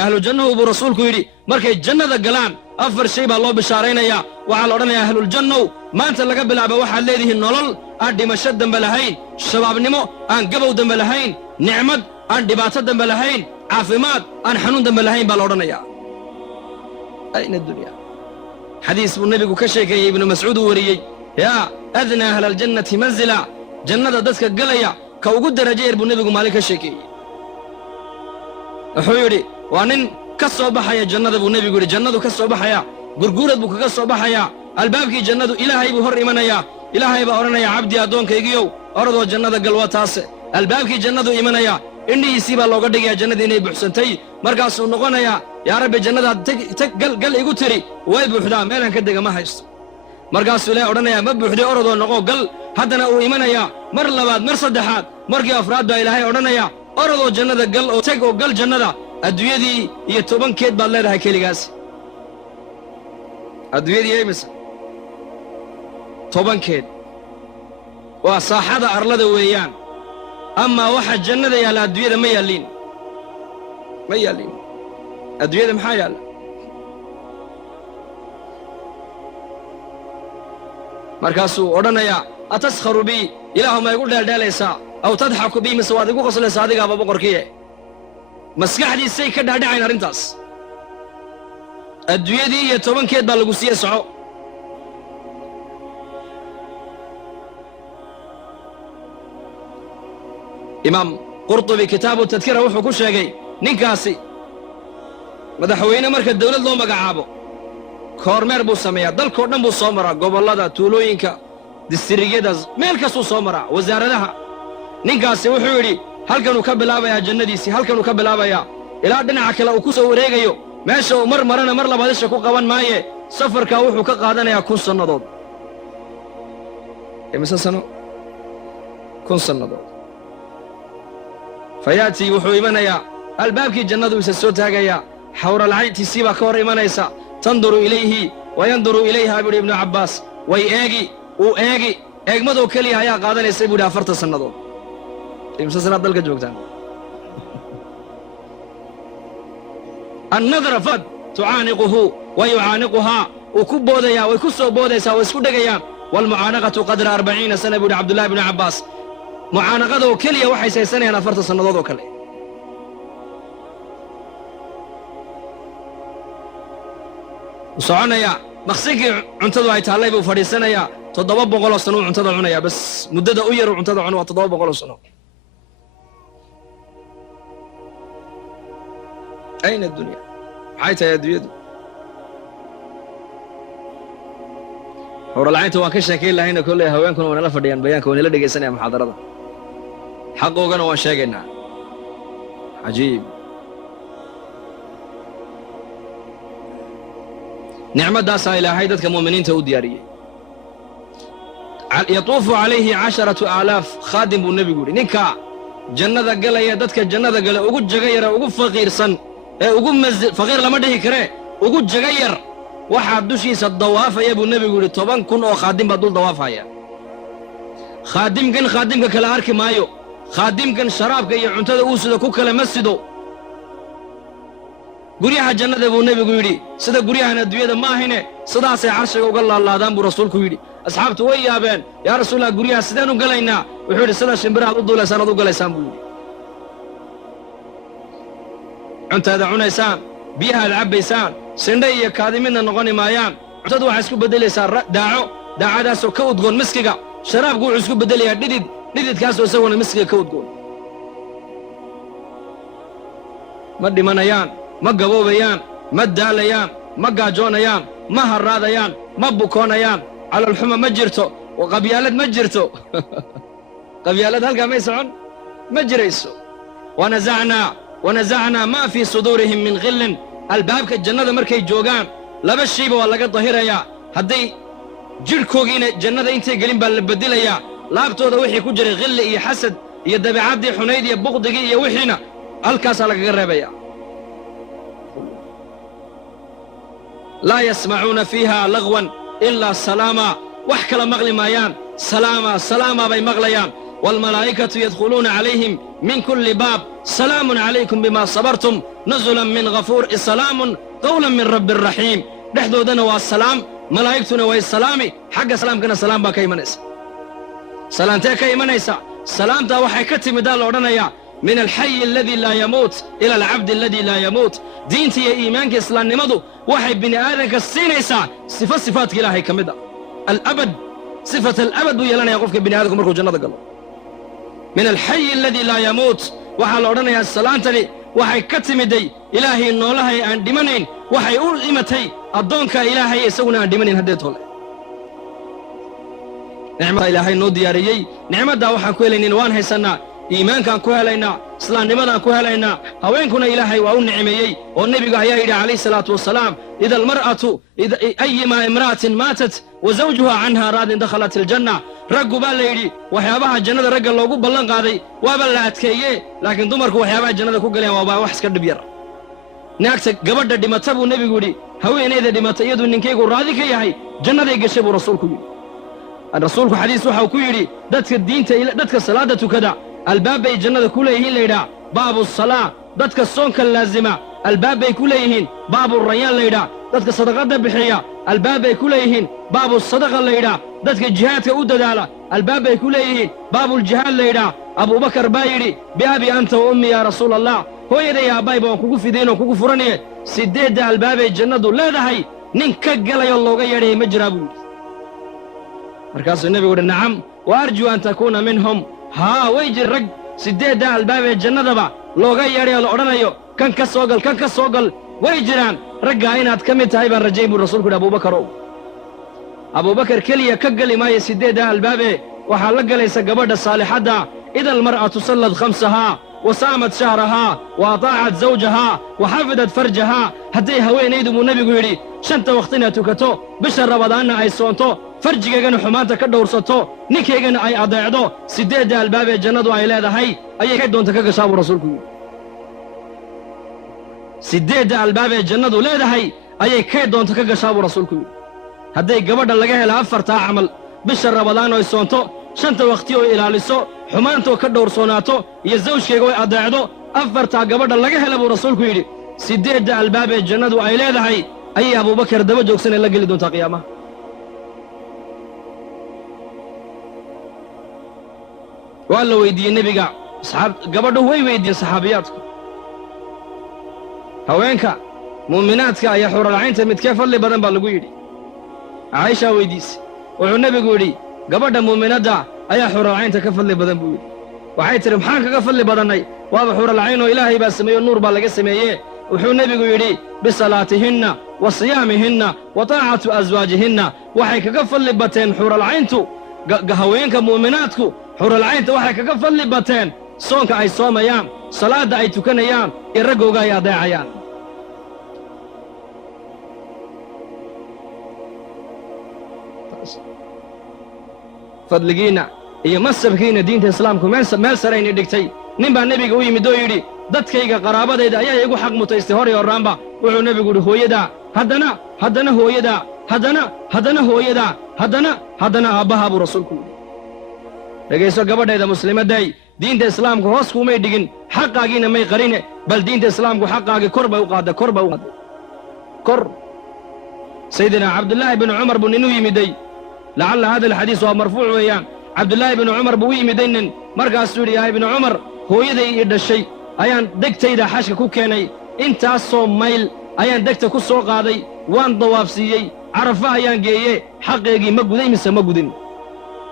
ahlu jannahu buu rasuulku yidhi markay jannada galaan afar shay baa loo bishaaraynayaa waxaa la odhanayaa ahluljannow maanta laga bilaaba waxaad leedihiin nolol aan dhimasho dambe lahayn shabaabnimo aan gabow dambe lahayn nicmad aan dhibaato dambe lahayn caafimaad aan xanuun dambe lahayn baa la odhanayaa ayna dunya xadiis buu nebigu ka sheekeeyey ibnu mascuud uu wariyey yaa adnaa ahla aljannati manzila jannada dadka galaya ka ugu darajo yar buu nebigu maalin ka sheekeeyey wuxuu yidhi waa nin ka soo baxaya jannada buu nebigu yidhi jannadu ka soo baxaya gurguurad buu kaga soo baxayaa albaabkii jannadu ilaahay buu hor imanayaa ilaahay baa odhanaya cabdi addoonkaygiyow orodoo jannada gal waa taase albaabkii jannadu imanayaa indhihiisii baa looga dhigayaa jannadii inay buuxsantay markaasuu noqonayaa yaa rabbi jannadaad gal igu tiri way buuxdaa meelaan ka dega ma haysto markaasuu ilaahay odhanayaa ma buuxday orodoo noqo gal haddana uu imanayaa mar labaad mar saddexaad markii afraad baa ilaahay odhanayaa orodoo jannada gal oo teg oo gal jannada adduunyadii iyo 10 baad leedahay keligaas adduunyadii eemisa 10 waa saaxada arlada weeyaan amaa waxa jannada yaalla adduunyada ma yaallin adduunyada maxaa yaalla markaasuu odhanayaa ataskharu bii ilaahu ma igu dheeldheelaysaa aw tadxaku bii mise waad igu qoslaysaa adigaaba boqorkiye maskaxdiisay ka dhaadhacayn arrintaas adduunyadii iyo 10 baa lagu siiye soco imaam qurtubi kitaabu tadkira wuxuu ku sheegay ninkaasi madaxweyne marka dawlad loo magacaabo koormeer buu sameeyaa dalkoo dhan buu soo maraa gobollada tuulooyinka distrigyadaas meel kastuu soo maraa wasaaradaha ninkaasi wuxuu yidhi halkanuu ka bilaabayaa jannadiisii halkanuu ka bilaabayaa ilaa dhinaca kale uu ku soo wareegayo meesha uu mar marana mar labaad isha ku qaban maaye safarkaa wuxuu ka qaadanayaa 1000 sannadood imise sano 1000 sannadood fayaatii wuxuu imanayaa albaabkii jannadu isa soo taagayaa xawralcayntiisii baa ka hor imanaysa tanduru ilayhi wa yanduru ilayha buuhi ibnu cabbaas way eegi eegmadoo keliya ayaa qaadanaysay buuhi 40 sannadood imse sanaad dalka joogtaan annadra fad tucaaniquhu wa yucaaniquhaa wuu ku boodayaa way ku soo boodaysaa way isku dhegayaan waalmucaanaqatu qadra 40 sana buuhi cabdullaahi ibnu cabbaas mucaanaqadoo keliya waxay saysanayaan 40 sannadood oo kale soconayaa maqsinkii cuntadu ay taallay buu fadhiisanayaa 700 sano uu cuntada cunayaa bas muddada u yar uu cuntada cuno waa 700 sano ayna dunya maxay tahay adduunyadu hawralcaynta waan ka sheekayn lahayna kolley haweenkuna waa nala fadhiyaan bayaanka waa nala dhegaysanaya muxaadarada xaqoogana waan sheegaynaa cajiib nicmadaasaa ilaahay dadka mu'miniinta u diyaariyey yatuufu calayhi 10,000 khaadim buu nebigu yidhi ninka jannada galaya dadka jannada gale ugu jaga yara ugu faqiirsan ee ugu faqiir lama dhihi karee ugu jaga yar waxaa dushiisa dawaafaya buu nebigu yidhi 10,000 oo khaadim baa dul dawaafaya khaadimka kale arki maayo khaadimkan sharaabka iyo cuntada uu sida ku kale ma sido guryaha jannada buu nebigu yidhi sida guryahan adduunyada ma ahine sidaasay carshiga uga laalaadaan buu rasuulku yidhi asxaabtu way yaabeen yaa rasuulallah guryaha sideen u galaynaa wuxuu yidhi sida shimbirahaad u duulaysaan aad u galaysaan buu yidhi cuntaada cunaysaan biyahaad cabbaysaan sindhe iyo kaadi midna noqoni maayaan cuntadu waxay isku beddelaysaa daacadaasoo ka udgoon miskiga sharaabku wuxuu isku beddelayaa dhididkaasoo isaguna miskiga ka udgoon ma dhimanayaan ma gaboobayaan ma daalayaan ma gaajoonayaan ma harraadayaan ma bukoonayaan calolxuma ma jirto qabyaalad ma jirto qabyaalad halkaa may socon ma jirayso wanasacnaa maa fii suduurihim min khillin albaabka jannada markay joogaan 2 shayba waa laga dahirayaa hadday jidhkoogiina jannada intay gelin baa la beddelayaa laabtooda wixii ku jiray khilli iyo xasad iyo dabeecaddii xunayd iyo buqdigii iyo wixiina halkaasaa lagaga reebaya laa yasmacuuna fiiha lagwan ilaa salaama wax kala maqli maayaan salaama bay maqlayaan والملائكة يدخلون عليهم من كل باب سلام عليكم بما صبرتم نزلا من غفور سلام قولا من رب الرحيم dhexdoodana waa salaam malaa'igtuna way salaami xagga salaamkana salaam baa ka imanaysa salaantee ka imanaysa salaamtaa waxay ka timidaa la odhanayaa min alxayi aladii laa yamuut ila alcabdi aladii laa yamuut diinta iyo iimaanka islaamnimadu waxay bini aadanka siinaysaa sifo sifaadka ilaahay ka mid a alabad sifat alabad buu yeelanayaa qofka bini aadamku markuu jannada galo min alxayi aladii laa yamuut waxaa la odhanayaa salaantani waxay ka timiday ilaahay noolahay aan dhimanayn waxay u imatay addoonka ilaahay isaguna aan dhimanayn haddee toole nicmada ilaahay noo diyaariyey nicmaddaa waxaan ku helaynin waan haysannaa iimaankaan ku helaynaa islaamnimadaan ku helaynaa haweenkuna ilaahay waa u nicmeeyey oo nebigu ayaa yidhi calayhi salaatu wasalaam ida almar'atu ayima imra'atin maatat wa zawjuha canha raadin dakhalat aljanna raggu baa la yidhi waxyaabaha jannada ragga loogu ballan qaaday waaba la adkeeye laakiin dumarku waxyaabaha jannada ku galeen waaba wax iska dhib yar naagta gabadha dhimata buu nebigu yidhi haweenayda dhimata iyaduu ninkaygu raadi ka yahay jannaday gashay buu rasuulku yidhi rasuulku xadiis waxau ku yidhi dadka salaadda tukada albaab bay jannada ku leeyihiin laydhaa baabu salaa dadka soonka laazima albaab bay ku leeyihiin baabu rayaan laydhaa dadka sadaqadda bixiya albaab bay ku leeyihiin baabu sadaqa laydhaa dadka jihaadka u dadaala albaab bay ku leeyihiin baabuljihaad laydhaa abuubakar baa yidhi biabi anta wa ummi yaa rasuula allah hooyaday aabbayba waan kugu fidayn oo kugu furanaye siddeedda albaabay jannadu leedahay nin ka galayoo looga yeedhaya ma jiraa buu yidhi markaasuu nebigu yidhi nacam wa arjuu an takuuna minhum haa way jir rag siddeedda albaabee jannadaba looga yeedhay oo la odhanayo kan ka soo gal kan ka soo gal way jiraan raggaa inaad ka mid tahay baan rajayn buu rasuulku yidhi abuubakarow abuubakar keliya ka geli maayo siddeedda albaabee waxaa la galaysa gabadha saalixadda ida almar'atu sallad khamsahaa wa saamat shahrahaa wa ataacat zawjahaa wa xafidat farjahaa hadday haweenaydu buu nebigu yidhi shanta wakhtina tukato bisha rabadaanna ay soonto farjigaygana xumaanta ka dhowrsato ninkaygana ay adeecdo siddeedda albaabee jannadu ay leedahay ayay kay doonta ka gashaa buu rasuulku yidhi siddeedda albaabee jannadu leedahay ayay kay doonta ka gashaa buu rasuulku yidhi hadday gabadha laga hela afartaa camal bisha rabadaan oy soonto shanta wakhti oo ilaaliso xumaantoo ka dhowrsoonaato iyo zawjkayga oy adeecdo afartaa gabadha laga hela buu rasuulku yidhi siddeedda albaabee jannadu ay leedahay ayay abuubakar daba joogsanee la geli doontaa qiyaamaha waa la weyddiiyey nebiga gabadhu way weyddiiyeen saxaabiyaadku haweenka mu'minaadka iyo xuralcaynta midkee fadli badan baa lagu yidhi caayishaa weyddiisay wuxuu nebigu yidhi gabadha mu'minadda ayaa xuralcaynta ka fadli badan buu yidhi waxay tidhi maxaan kaga fadli badannay waaba xuralcayn oo ilaahay baa sameeyo nuur baa laga sameeyee wuxuu nebigu yidhi bisalaatihinna wa siyaamihinna wa taacatu aswaajihinna waxay kaga fadli bateen xuralcayntu haweenka mu'minaadku xuralcaynta waxay kaga fadli bateen soonka ay soomayaan salaadda ay tukanayaan iyo raggooga ay adeecayaan fadligiinna iyo masabkiinna diinta islaamku meel sarayni dhigtay nin baa nebiga u yimid oo yidhi dadkayga qaraabadayda ayaa igu xaq mutaystay hor iyo horraanba wuxuu nebigu yidhi hooyadaa haddana hooyadaa haddana hooyadaa haddana aabbahaa buu rasuulku yidhi dhegayso gabadhayda muslimadday diinta islaamku hoos kuumay dhigin xaqaagiina may qarine bal diinta islaamku xaqaagii kor bay u qaadday kor sayidina cabdullaahi binu cumar buu nin u yimiday lacalla hada alxadiis waa marfuuc weeyaan cabdullaahi binu cumar buu u yimiday nin markaasuu yidhi yaa ibnu cumar hooyaday ii dhashay ayaan degtayda xashka ku keenay intaasoo mayl ayaan degta ku soo qaaday waan dawaafsiiyey carafa ayaan geeye xaqeegii ma guday mise ma gudin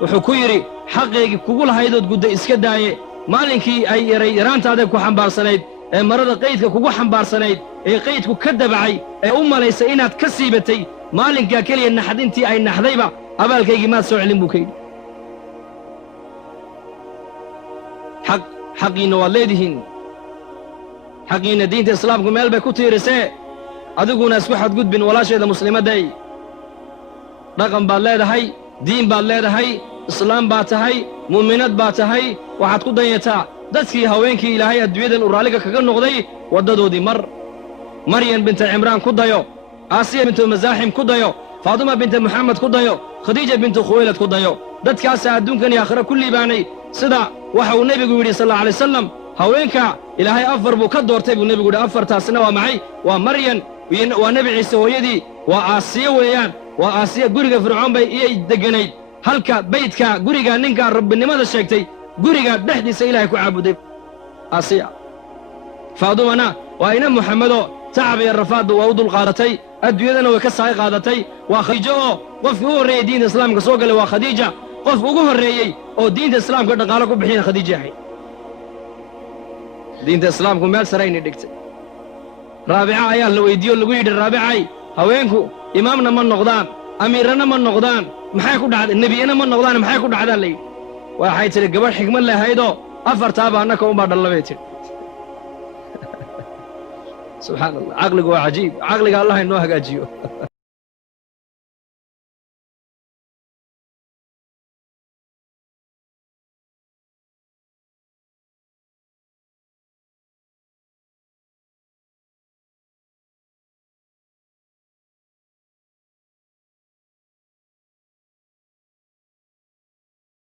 wuxuu ku yidhi xaqeygii kugu lahaydood gudda iska daaye maalinkii ay yaraantaada ku xambaarsanayd ee marada qaydka kugu xambaarsanayd ee qaydku ka dabacay ee u malaysay inaad ka siibatay maalinkaa keliya naxdintii ay naxdayba abaalkaygii maad soo celin buu ka yidhi xaqiinna waad leedihiin xaqiinna diinta islaamku meel bay ku tiirisee adiguna isku xadgudbin walaasheeda muslimadday dhaqan baad leedahay diin baad leedahay islaam baad tahay mu'minad baad tahay waxaad ku danyataa dadkii haweenkii ilaahay adduunyadan uu raalliga kaga noqday waddadoodii maryan binta cimraan ku dayo aasiya bintu masaaxim ku dayo faaduma binta muxamed ku dayo khadiija bintu khuwaylad ku dayo dadkaasaa adduunkan iyo aakhira ku liibaanay sida waxa uu nebigu yidhi sal alla alay wasalam haweenka ilaahay afar buu ka doortay buu nebigu yidhi afartaasna waa maxay waa maryan waa nebi ciise hooyadii waa aasiya weeyaan waa aasiya guriga fircoon bay iyay degganayd halka baydka guriga ninka rabbinimada sheegtay guriga dhexdiisa ilaahay ku caabuday aasiya faadumana waa ina muxammedo tacab iyo rafaadba waa u dulqaadatay adduunyadana way ka saaqi qaadatay waa khadiijo oo qofkii u horreeyey diinta islaamka soo galay waa khadiija qof ugu horreeyey oo diinta islaamka dhaqaalo ku bixiyana khadiija ahayd diinta islaamku meel sarayna dhigtay raabica ayaa la weyddiiye oo lagu yidhi raabicay haweenku imaamna ma noqdaan amiirana ma noqdaan maxay ku dhacda nebiyana ma noqdaan maxay ku dhacdaan layidhi waxay tidhi gabadh xigmad lahaydoo afartaaba annaka unbaa dhallabay tidhi subxaan allah caqligu waa cajiib caqliga allah inoo hagaajiyo